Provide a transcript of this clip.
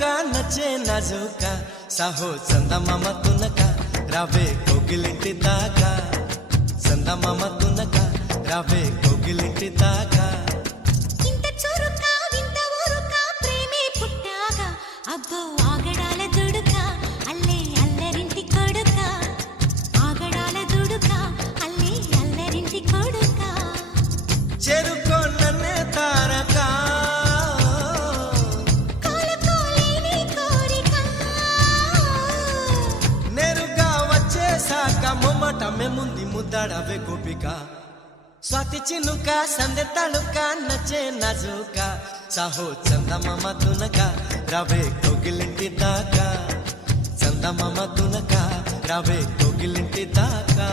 తలుకా నచ్చే నాజుకా సాహో చందమామ తునక రావే కోగిలింటి దాకా చందమామ తునక రావే కోగిలింటి దాకా ఇంత చురుక వింత ఊరుక ప్రేమే పుట్టాక అబ్బో ఆగడాల దుడుక అల్లే అల్లరింటి కొడుక ఆగడాల దుడుక అల్లే అల్లరింటి కొడుక చెరుకో నన్నే తారక కోలుకోలేని కోరిక నేరుగా వచ్చేసాక మొమ్మట ముందు ముద్దాడవే గోపిక స్వాతి చినుక సందె తలుక నచ్చే నాజుక సాహో చందమామ తునక రావే కోగిలింటి దాకా చందమామ తునక రావే కోగిలింటి దాకా